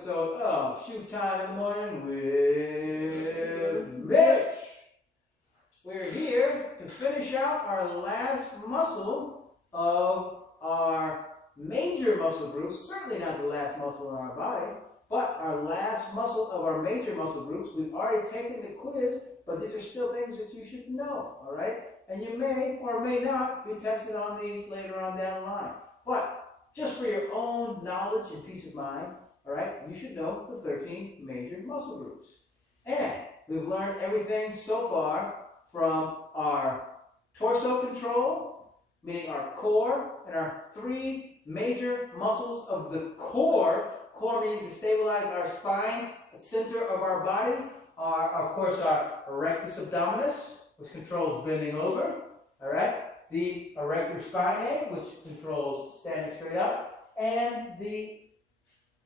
episode of Shoot Time in the Morning with Mitch. We're here to finish out our last muscle of our major muscle groups. Certainly not the last muscle in our body, but our last muscle of our major muscle groups. We've already taken the quiz, but these are still things that you should know, all right? And you may or may not be tested on these later on down the line. But just for your own knowledge and peace of mind, all right, you should know the 13 major muscle groups. And we've learned everything so far from our torso control, meaning our core, and our 3 major muscles of the core. Core meaning to stabilize our spine, the center of our body, are, of course, our erectus abdominis, which controls bending over, all right? The erector spinae, which controls standing straight up, and the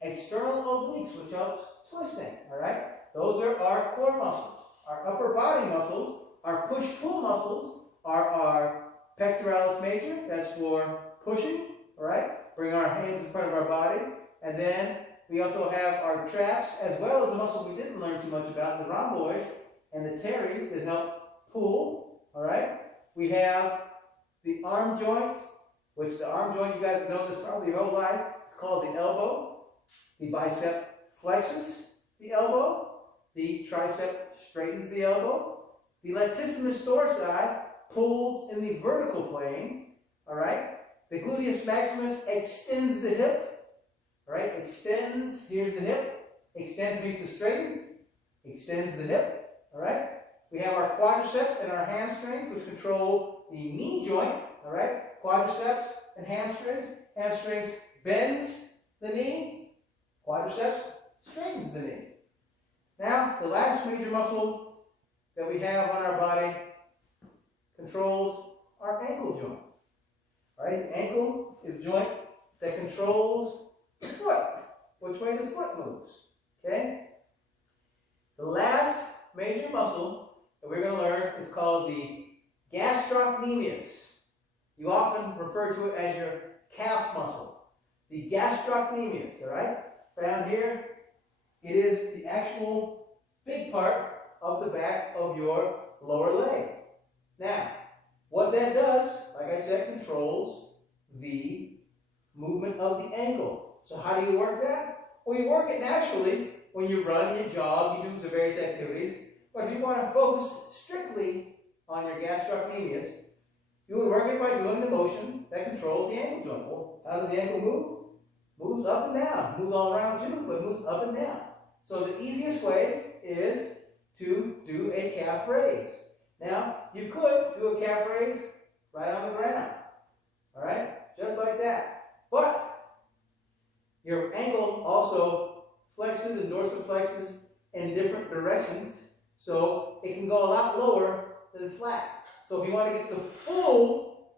external obliques, which helps twisting, all right? Those are our core muscles. Our upper body muscles, our push-pull muscles, are our pectoralis major, that's for pushing, all right? Bring our hands in front of our body. And then we also have our traps, as well as the muscle we didn't learn too much about, the rhomboids and the teres that help pull, all right? We have the arm joint, which the arm joint, you guys have known this probably your whole life. It's called the elbow. The bicep flexes the elbow. The tricep straightens the elbow. The latissimus dorsi pulls in the vertical plane, all right? The gluteus maximus extends the hip, all right? Extends, here's the hip. Extends means to straighten. Extends the hip, all right? We have our quadriceps and our hamstrings, which control the knee joint, all right? Quadriceps and hamstrings. Hamstrings bends the knee. Quadriceps straightens the knee. Now, the last major muscle that we have on our body controls our ankle joint. All right? The ankle is the joint that controls the foot, which way the foot moves. Okay? The last major muscle that we're going to learn is called the gastrocnemius. You often refer to it as your calf muscle. The gastrocnemius, all right? Down here, it is the actual big part of the back of your lower leg. Now, what that does, like I said, controls the movement of the ankle. So how do you work that? Well, you work it naturally when you run, you jog, you do the various activities. But if you want to focus strictly on your gastrocnemius, you would work it by doing the motion that controls the ankle joint. Well, how does the ankle move? Moves up and down. Moves all around too, but moves up and down. So the easiest way is to do a calf raise. Now, you could do a calf raise right on the ground. All right? Just like that. But your ankle also flexes and dorsiflexes in different directions. So it can go a lot lower than flat. So if you want to get the full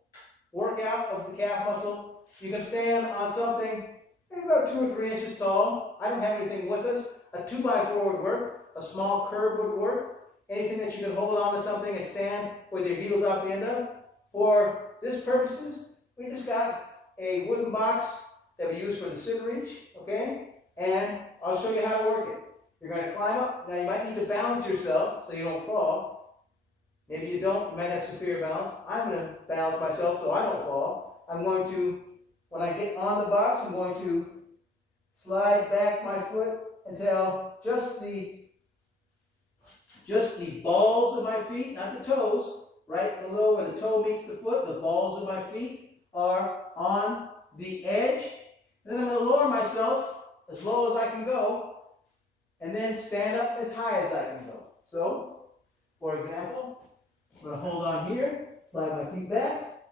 workout of the calf muscle, you can stand on something maybe about 2 or 3 inches tall. I don't have anything with us. A 2x4 would work. A small curb would work. Anything that you can hold on to something and stand with your heels out the end of. For this purposes, we just got a wooden box that we use for the sit reach, okay? And I'll show you how to work it. You're going to climb up. Now you might need to balance yourself so you don't fall. Maybe you don't. You might have superior balance. I'm going to balance myself so I don't fall. I'm going to, when I get on the box, I'm going to slide back my foot until just the balls of my feet, not the toes, right below where the toe meets the foot, the balls of my feet are on the edge. And then I'm going to lower myself as low as I can go, and then stand up as high as I can go. So, for example, I'm going to hold on here, slide my feet back.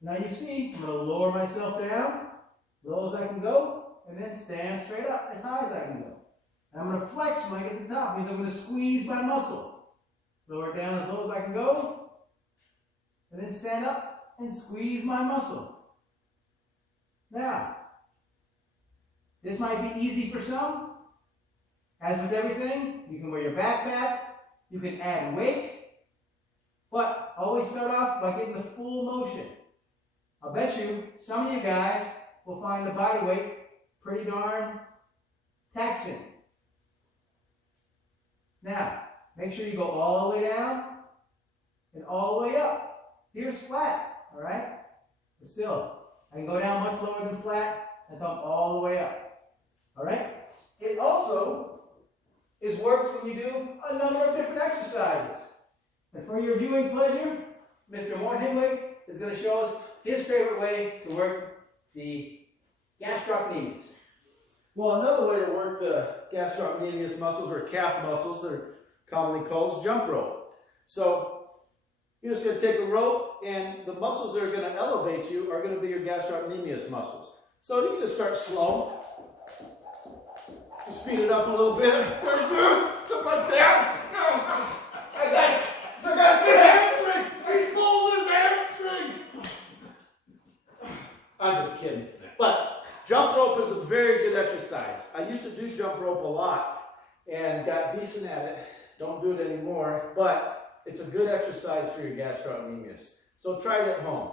Now you see, I'm going to lower myself down, low as I can go, and then stand straight up as high as I can go. And I'm going to flex when I get to the top, means I'm going to squeeze my muscle. Lower it down as low as I can go, and then stand up and squeeze my muscle. Now, this might be easy for some. As with everything, you can wear your backpack, you can add weight, but always start off by getting the full motion. I'll bet you some of you guys will find the body weight pretty darn taxing. Now, make sure you go all the way down and all the way up. Here's flat, all right? But still, I can go down much lower than flat and come all the way up, all right? It also is worked when you do a number of different exercises. And for your viewing pleasure, Mr. Morton is going to show us his favorite way to work the gastrocnemius. Well, another way to work the gastrocnemius muscles or calf muscles, they're commonly called, is jump rope. So you're just going to take a rope, and the muscles that are going to elevate you are going to be your gastrocnemius muscles. So you can just start slow. You speed it up a little bit. Something like that. I got this hamstring. He's pulled his hamstring. I'm just kidding. But jump rope is a very good exercise. I used to do jump rope a lot and got decent at it. Don't do it anymore, but it's a good exercise for your gastrocnemius. So try it at home.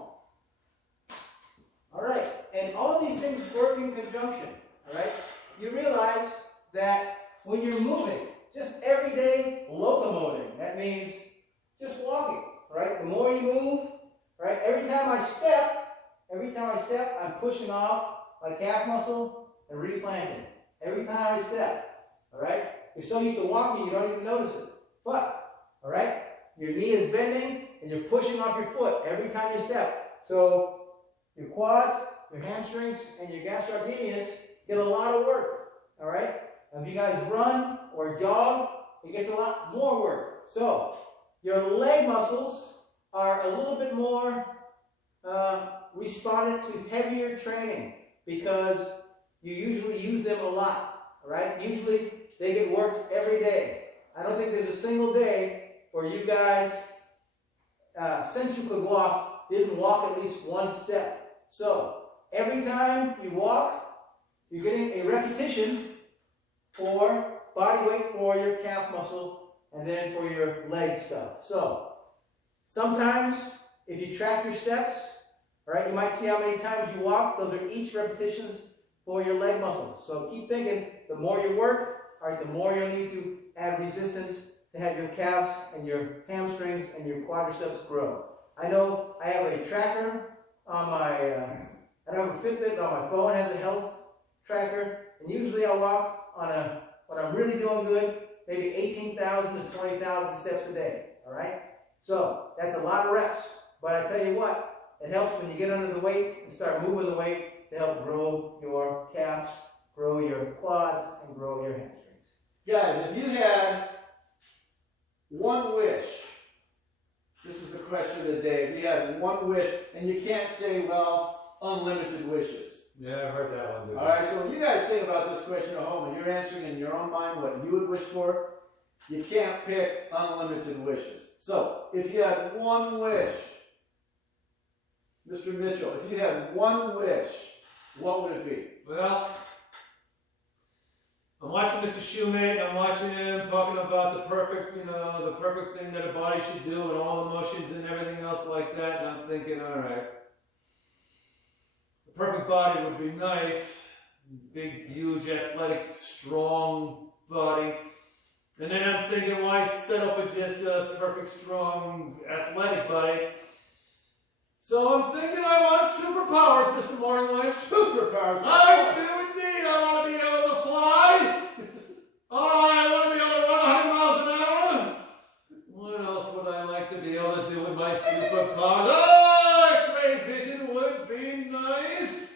All right, and all of these things work in conjunction, all right? You realize that when you're moving, just everyday locomoting, that means just walking, right? The more you move, right? Every time I step, I'm pushing off my calf muscle and replanting. Every time I step, all right? You're so used to walking, you don't even notice it. But, all right, your knee is bending and you're pushing off your foot every time you step. So your quads, your hamstrings, and your gastrocnemius get a lot of work, all right? If you guys run or jog, it gets a lot more work. So your leg muscles are a little bit more respondent to heavier training because you usually use them a lot, all right? Usually they get worked every day. I don't think there's a single day where you guys, since you could walk, didn't walk at least one step. So every time you walk, you're getting a repetition for body weight for your calf muscle and then for your leg stuff. So sometimes if you track your steps, all right, you might see how many times you walk. Those are each repetitions for your leg muscles. So keep thinking, the more you work, all right, the more you'll need to add resistance to have your calves and your hamstrings and your quadriceps grow. I know I have a tracker on my, I don't have a Fitbit, but on my phone has a health tracker, and usually I walk on when I'm really doing good, maybe 18,000 to 20,000 steps a day, all right? So that's a lot of reps, but I tell you what, it helps when you get under the weight and start moving the weight to help grow your calves, grow your quads, and grow your hamstrings. Guys, if you had one wish, this is the question of the day, if you had one wish, and you can't say, well, unlimited wishes. Yeah, I've heard that one, dude. All right, so when you guys think about this question at home and you're answering in your own mind what you would wish for, you can't pick unlimited wishes. So, if you had one wish, Mr. Mitchell, if you had one wish, what would it be? Well, I'm watching Mr. Shoemate, I'm watching him talking about the perfect, the perfect thing that a body should do and all the motions and everything else like that, and I'm thinking, all right, the perfect body would be nice, big, huge, athletic, strong body, and then I'm thinking, why settle for just a perfect, strong, athletic body? So I'm thinking I want superpowers, Mr. Morningway. Superpowers? I do indeed. I want to be able to fly. Oh, I want to be able to run 100 miles an hour. What else would I like to be able to do with my superpowers? Oh, X-ray vision would be nice.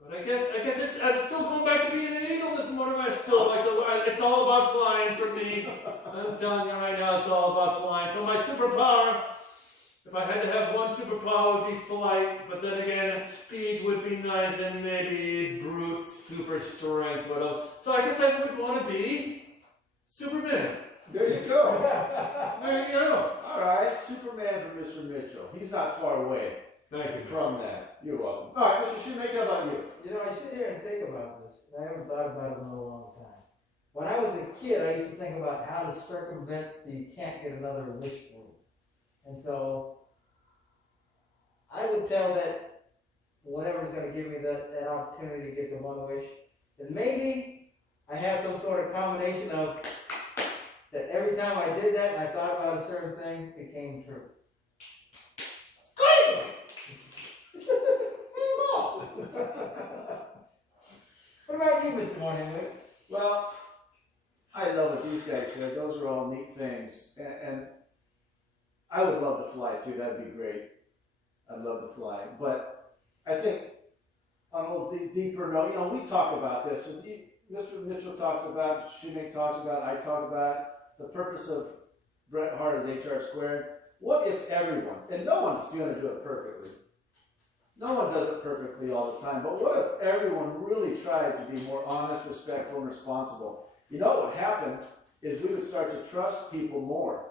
But I guess I'm still going back to being an eagle, Mr. Morningway. I still like to. It's all about flying for me. I'm telling you right now, it's all about flying. So my superpower. If I had to have one superpower, it would be flight, but then again, speed would be nice, and maybe brute super strength would have. So I guess I would want to be Superman. There you go. There you go. All right, Superman from Mr. Mitchell. He's not far away Thank you. from that. You're welcome. All right, Mr. Shoemaker, how about you? You know, I sit here and think about this, and I haven't thought about it in a long time. When I was a kid, I used to think about how to circumvent the can't get another wish rule. And so I would tell that whatever's going to give me that opportunity to get the one wish, then maybe I have some sort of combination of that every time I did that and I thought about a certain thing, it came true. What about you, Mr. Morningwood? Well, I love what these guys said. Those are all neat things. And I would love to fly too. That'd be great. I'd love to fly. But I think on a little deeper note, you know, we talk about this. And Mr. Mitchell talks about, Shoemake talks about, I talk about the purpose of Bret Hart is HR squared. What if everyone, and no one's going to do it perfectly. No one does it perfectly all the time, but what if everyone really tried to be more honest, respectful, and responsible? You know what would happen is we would start to trust people more,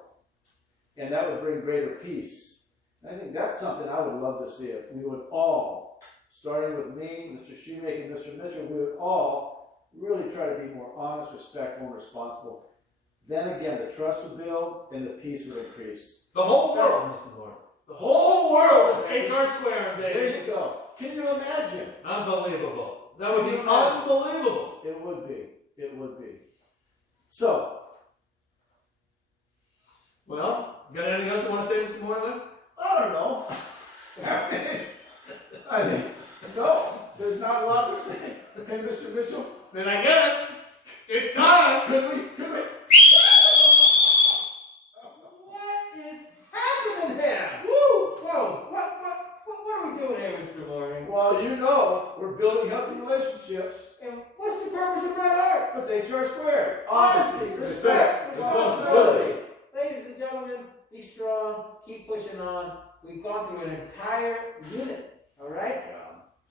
and that would bring greater peace. And I think that's something I would love to see if we would all, starting with me, Mr. Shoemake, and Mr. Mitchell, we would all really try to be more honest, respectful, and responsible. Then again, the trust would build and the peace would increase. The whole world, Mr. Moore. The whole world is HR squared, baby. There you go. Can you imagine? Unbelievable. That would be unbelievable. It would be. It would be. So. Well, got anything else you want to say, Mr. Moreland? I don't know. I think, no, there's not a lot to say. Hey, Mr. Mitchell? Then I guess it's time. Could we? What is happening here? Woo! Whoa! What are we doing here, Mr. Morning? Well, you know, we're building healthy relationships. And what's the purpose of Bret Hart? What's HR squared? Honesty, respect, responsibility. Ladies and gentlemen, be strong, keep pushing on. We've gone through an entire unit, all right?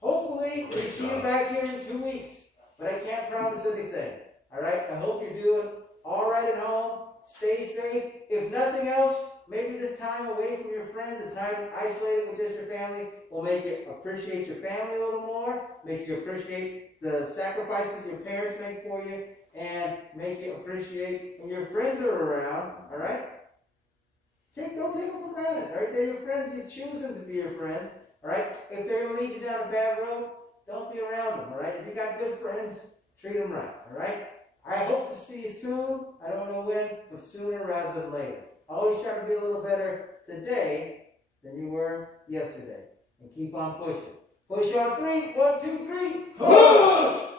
Hopefully, we see you back here in 2 weeks, but I can't promise anything, all right? I hope you're doing all right at home. Stay safe. If nothing else, maybe this time away from your friends, the time isolated with just your family, will make you appreciate your family a little more, make you appreciate the sacrifices your parents make for you, and make you appreciate when your friends are around, all right? Don't take them for granted, all right? They're your friends. You choose them to be your friends, all right? If they're going to lead you down a bad road, don't be around them, all right? If you got good friends, treat them right, all right? I hope to see you soon. I don't know when, but sooner rather than later. Always try to be a little better today than you were yesterday. And keep on pushing. Push on 3. 1, 2, 3. Push!